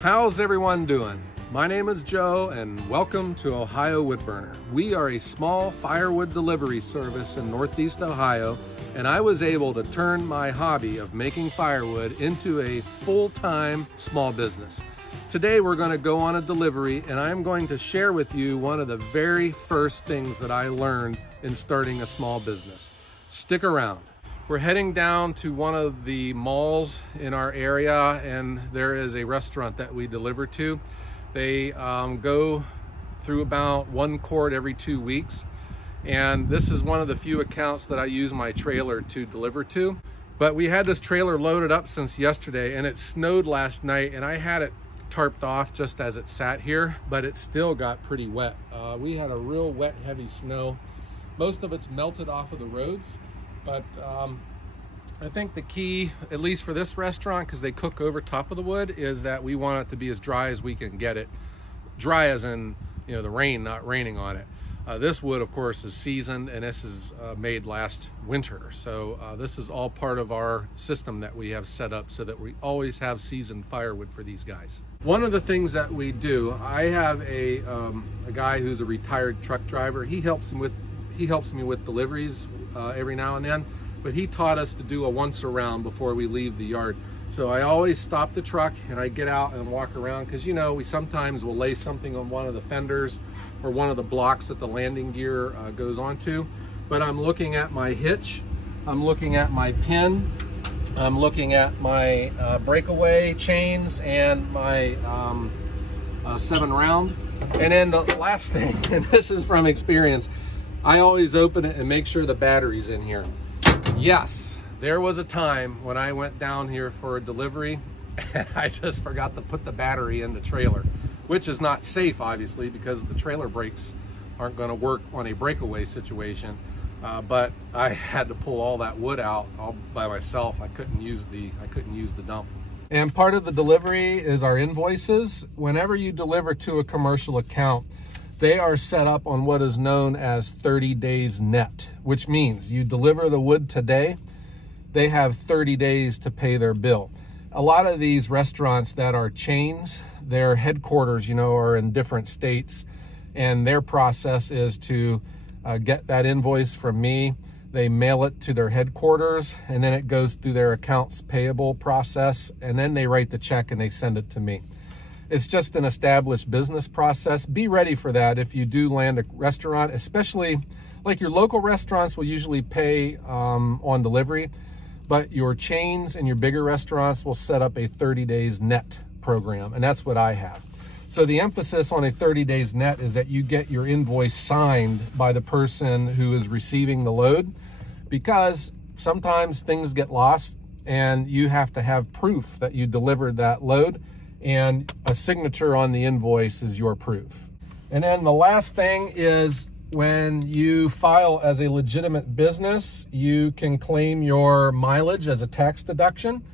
How's everyone doing? My name is Joe and welcome to Ohio Woodburner. We are a small firewood delivery service in Northeast Ohio, and I was able to turn my hobby of making firewood into a full-time small business. Today we're going to go on a delivery and I'm going to share with you one of the very first things that I learned in starting a small business. Stick around. We're heading down to one of the malls in our area, and there is a restaurant that we deliver to. They go through about one quart every 2 weeks, and this is one of the few accounts that I use my trailer to deliver to. But we had this trailer loaded up since yesterday, and it snowed last night, and I had it tarped off just as it sat here, but it still got pretty wet. We had a real wet, heavy snow. Most of it's melted off of the roads. But I think the key, at least for this restaurant, because they cook over top of the wood, is that we want it to be as dry as we can get it. Dry as in, you know, the rain not raining on it. This wood, of course, is seasoned, and this is made last winter. So this is all part of our system that we have set up so that we always have seasoned firewood for these guys. One of the things that we do, I have a guy who's a retired truck driver. He helps me with deliveries every now and then, but he taught us to do a once around before we leave the yard. So I always stop the truck and I get out and walk around, because you know, we sometimes will lay something on one of the fenders or one of the blocks that the landing gear goes onto. But I'm looking at my hitch, I'm looking at my pin, I'm looking at my breakaway chains and my 7 round. And then the last thing, and this is from experience, I always open it and make sure the battery's in here. Yes, there was a time when I went down here for a delivery and I just forgot to put the battery in the trailer, which is not safe, obviously, because the trailer brakes aren't going to work on a breakaway situation. But I had to pull all that wood out all by myself. I couldn't use the dump. And part of the delivery is our invoices. Whenever you deliver to a commercial account, they are set up on what is known as 30 days net, which means you deliver the wood today, they have 30 days to pay their bill. A lot of these restaurants that are chains, their headquarters, you know, are in different states, and their process is to get that invoice from me. They mail it to their headquarters, and then it goes through their accounts payable process, and then they write the check and they send it to me. It's just an established business process. Be ready for that if you do land a restaurant, especially like your local restaurants will usually pay on delivery, but your chains and your bigger restaurants will set up a 30 days net program, and that's what I have. So the emphasis on a 30 days net is that you get your invoice signed by the person who is receiving the load, because sometimes things get lost and you have to have proof that you delivered that load, and a signature on the invoice is your proof. And then the last thing is, when you file as a legitimate business, you can claim your mileage as a tax deduction.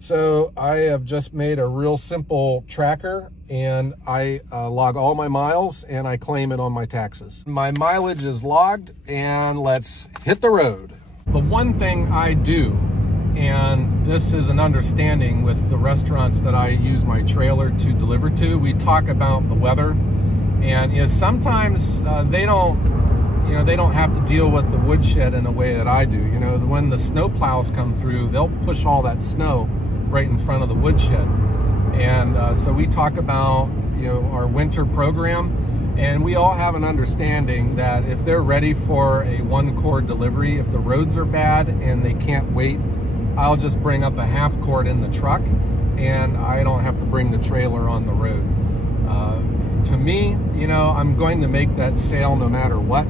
So I have just made a real simple tracker, and I log all my miles and I claim it on my taxes. My mileage is logged, and let's hit the road. The one thing I do, and this is an understanding with the restaurants that I use my trailer to deliver to, we talk about the weather, and is sometimes they don't have to deal with the woodshed in a way that I do. You know, when the snow plows come through, they'll push all that snow right in front of the woodshed. And so we talk about, you know, our winter program, and we all have an understanding that if they're ready for a 1 quart delivery, if the roads are bad and they can't wait, I'll just bring up a half quart in the truck, and I don't have to bring the trailer on the road. To me, you know, I'm going to make that sale no matter what.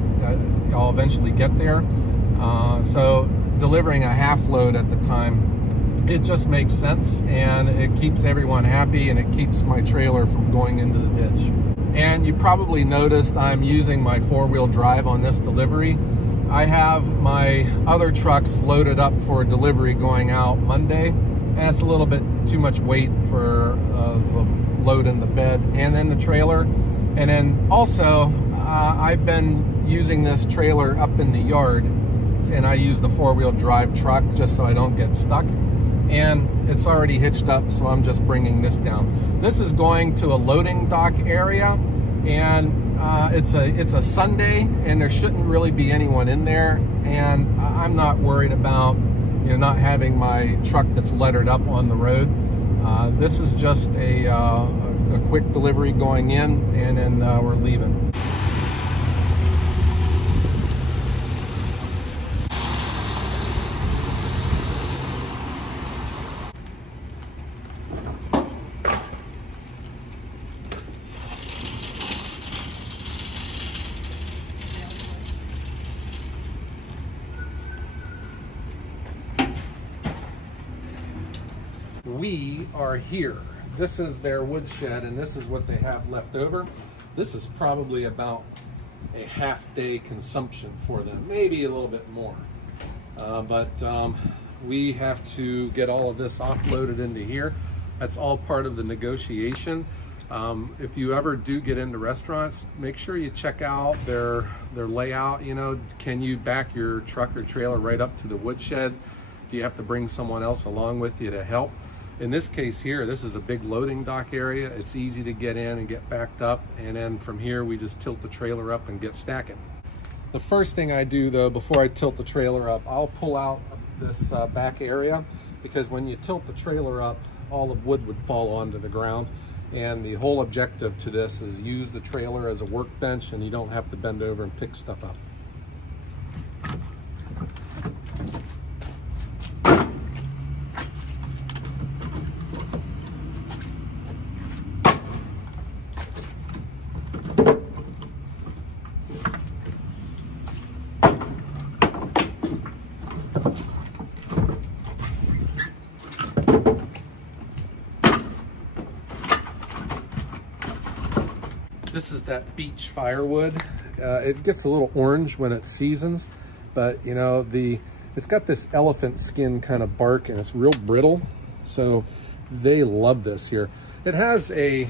I'll eventually get there. So delivering a half load at the time, it just makes sense, and it keeps everyone happy, and it keeps my trailer from going into the ditch. And you probably noticed I'm using my 4-wheel drive on this delivery. I have my other trucks loaded up for delivery going out Monday, and that's a little bit too much weight for the load in the bed and then the trailer. And then also, I've been using this trailer up in the yard, and I use the 4-wheel drive truck just so I don't get stuck. And it's already hitched up, so I'm just bringing this down. This is going to a loading dock area, and it's a Sunday, and there shouldn't really be anyone in there, and I'm not worried about, you know, not having my truck that's lettered up on the road. This is just a quick delivery going in, and then we're leaving. We are here. This is their woodshed, and this is what they have left over. This is probably about a half-day consumption for them, maybe a little bit more. But we have to get all of this offloaded into here. That's all part of the negotiation. If you ever do get into restaurants, make sure you check out their layout. You know, can you back your truck or trailer right up to the woodshed? Do you have to bring someone else along with you to help? In this case here, this is a big loading dock area. It's easy to get in and get backed up, and then from here we just tilt the trailer up and get stacking. The first thing I do though, before I tilt the trailer up, I'll pull out this back area, because when you tilt the trailer up, all the wood would fall onto the ground, and the whole objective to this is use the trailer as a workbench, and you don't have to bend over and pick stuff up. This is that beech firewood. It gets a little orange when it seasons, but you know, it's got this elephant skin kind of bark, and it's real brittle, so they love this here. It has I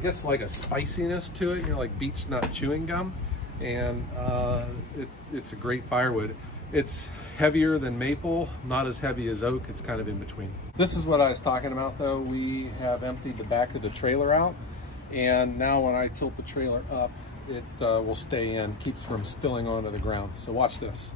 guess like a spiciness to it, you know, like beech nut chewing gum, and it's a great firewood. It's heavier than maple, not as heavy as oak. It's kind of in between. This is what I was talking about though. We have emptied the back of the trailer out, and now when I tilt the trailer up, it will stay in, keeps from spilling onto the ground. So watch this.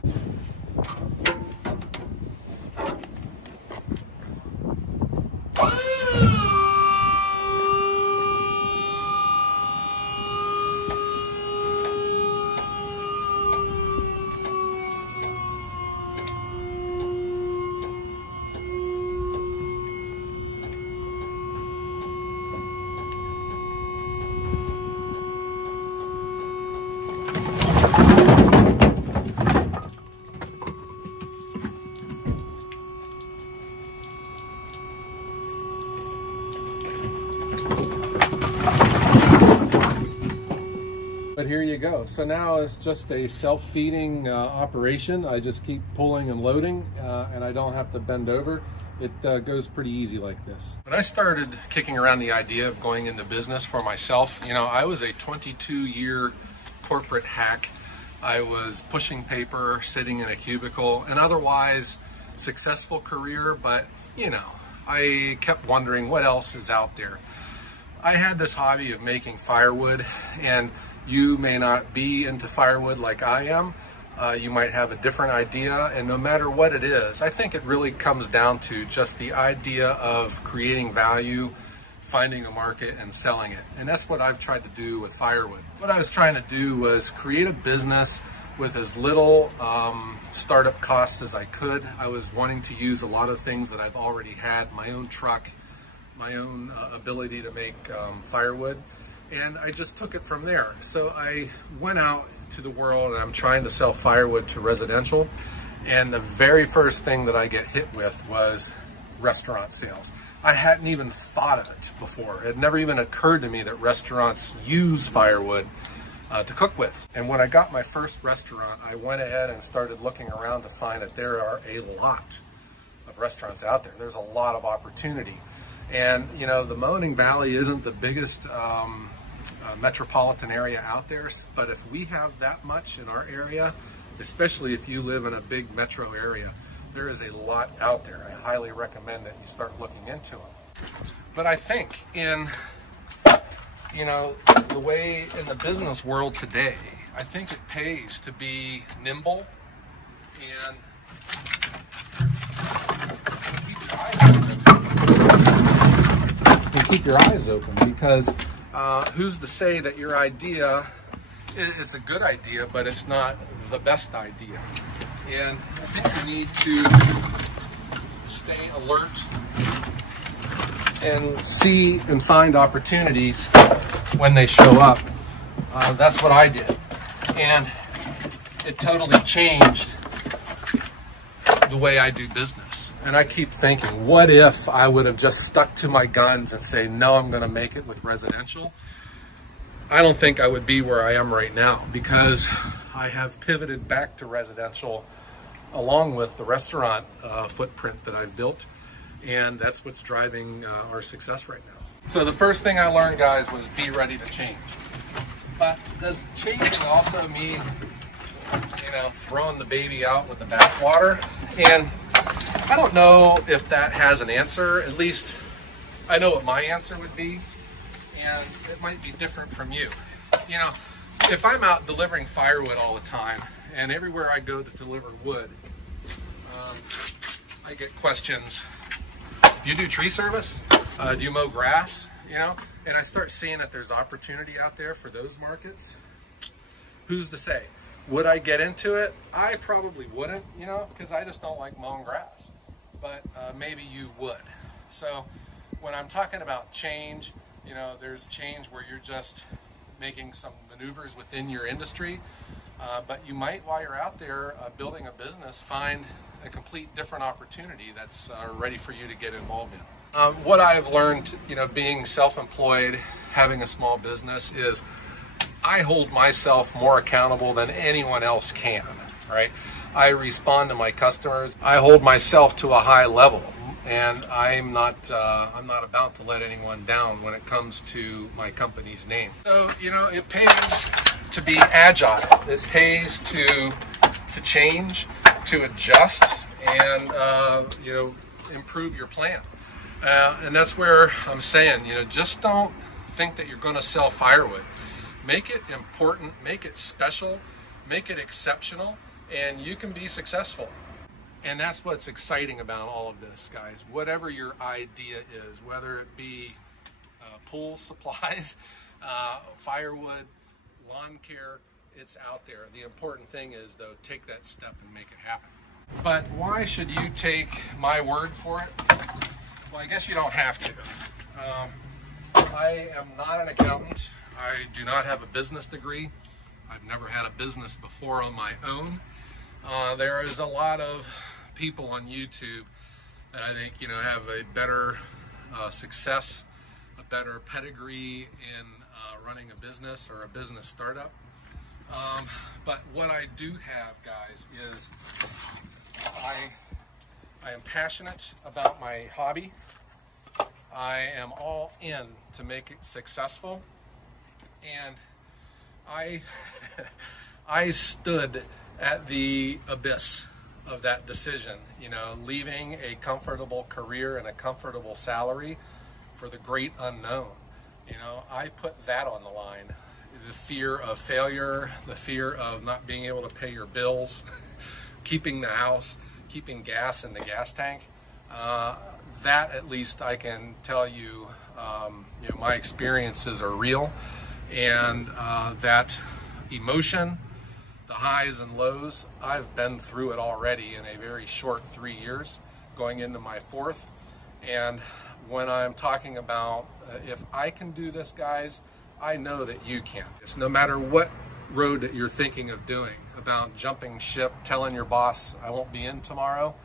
But here you go. So now it's just a self-feeding operation. I just keep pulling and loading, and I don't have to bend over. It goes pretty easy like this. When I started kicking around the idea of going into business for myself, you know, I was a 22-year corporate hack. I was pushing paper, sitting in a cubicle, an otherwise successful career, but you know, I kept wondering what else is out there. I had this hobby of making firewood, and you may not be into firewood like I am. You might have a different idea, and no matter what it is, I think it really comes down to just the idea of creating value, finding a market, and selling it. And that's what I've tried to do with firewood. What I was trying to do was create a business with as little startup costs as I could. I was wanting to use a lot of things that I've already had, my own truck, my own ability to make firewood, and I just took it from there. So I went out to the world, and I'm trying to sell firewood to residential, and the very first thing that I get hit with was restaurant sales. I hadn't even thought of it before. It never even occurred to me that restaurants use firewood to cook with. And when I got my first restaurant, I went ahead and started looking around to find that there are a lot of restaurants out there. There's a lot of opportunity. And you know, the Moaning Valley isn't the biggest metropolitan area out there, but if we have that much in our area, especially if you live in a big metro area, there is a lot out there. I highly recommend that you start looking into them. But I think in, you know, the way in the business world today, I think it pays to be nimble and keep your eyes open, because who's to say that your idea is a good idea, but it's not the best idea. And I think you need to stay alert and see and find opportunities when they show up. That's what I did, and it totally changed the way I do business. And I keep thinking, what if I would have just stuck to my guns and say, no, I'm going to make it with residential? I don't think I would be where I am right now, because I have pivoted back to residential along with the restaurant footprint that I've built, and that's what's driving our success right now. So the first thing I learned, guys, was be ready to change. But does changing also mean, you know, throwing the baby out with the bathwater? And I don't know if that has an answer. At least I know what my answer would be, and it might be different from you. You know, if I'm out delivering firewood all the time, and everywhere I go to deliver wood, I get questions. Do you do tree service? Do you mow grass? You know, and I start seeing that there's opportunity out there for those markets. Who's to say? Would I get into it? I probably wouldn't, you know, because I just don't like mowing grass. But maybe you would. So when I'm talking about change, you know, there's change where you're just making some maneuvers within your industry, but you might, while you're out there building a business, find a complete different opportunity that's ready for you to get involved in. What I've learned, you know, being self-employed, having a small business, is I hold myself more accountable than anyone else can, right? I respond to my customers. I hold myself to a high level, and I'm not about to let anyone down when it comes to my company's name. So, you know, it pays to be agile. It pays to change, to adjust, and you know, improve your plan. And that's where I'm saying, you know, just don't think that you're going to sell firewood. Make it important, make it special, make it exceptional, and you can be successful. And that's what's exciting about all of this, guys. Whatever your idea is, whether it be pool supplies, firewood, lawn care, it's out there. The important thing is, though, take that step and make it happen. But why should you take my word for it? Well, I guess you don't have to. I am not an accountant. I do not have a business degree. I've never had a business before on my own. There is a lot of people on YouTube that I think, you know, have a better success, a better pedigree in running a business or a business startup. But what I do have, guys, is I am passionate about my hobby. I am all in to make it successful, and I stood at the abyss of that decision, you know, leaving a comfortable career and a comfortable salary for the great unknown. You know, I put that on the line. The fear of failure, the fear of not being able to pay your bills, keeping the house, keeping gas in the gas tank. That, at least, I can tell you, you know, my experiences are real, and that emotion, the highs and lows, I've been through it already in a very short 3 years, going into my 4th. And when I'm talking about if I can do this, guys, I know that you can. It's no matter what road that you're thinking of doing, about jumping ship, telling your boss I won't be in tomorrow,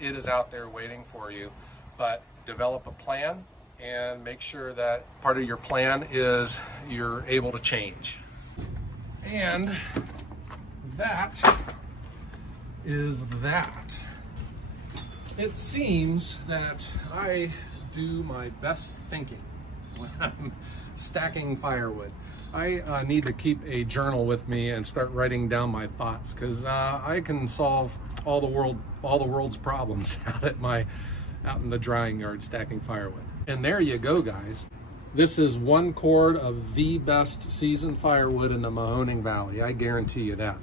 it is out there waiting for you. But develop a plan and make sure that part of your plan is you're able to change. And that is that. It seems that I do my best thinking when I'm stacking firewood. I need to keep a journal with me and start writing down my thoughts, because I can solve all the world's problems out in the drying yard stacking firewood. And there you go, guys. This is 1 cord of the best seasoned firewood in the Mahoning Valley. I guarantee you that.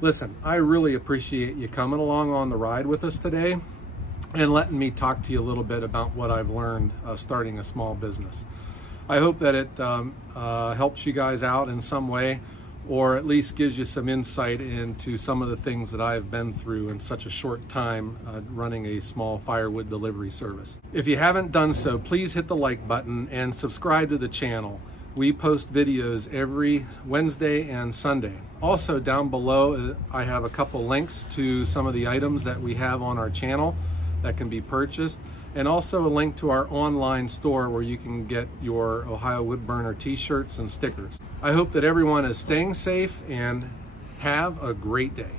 Listen, I really appreciate you coming along on the ride with us today and letting me talk to you a little bit about what I've learned starting a small business. I hope that it helps you guys out in some way, or at least gives you some insight into some of the things that I've been through in such a short time running a small firewood delivery service. If you haven't done so, please hit the like button and subscribe to the channel. We post videos every Wednesday and Sunday. Also, down below, I have a couple links to some of the items that we have on our channel that can be purchased, and also a link to our online store where you can get your Ohio Woodburner t-shirts and stickers. I hope that everyone is staying safe and have a great day.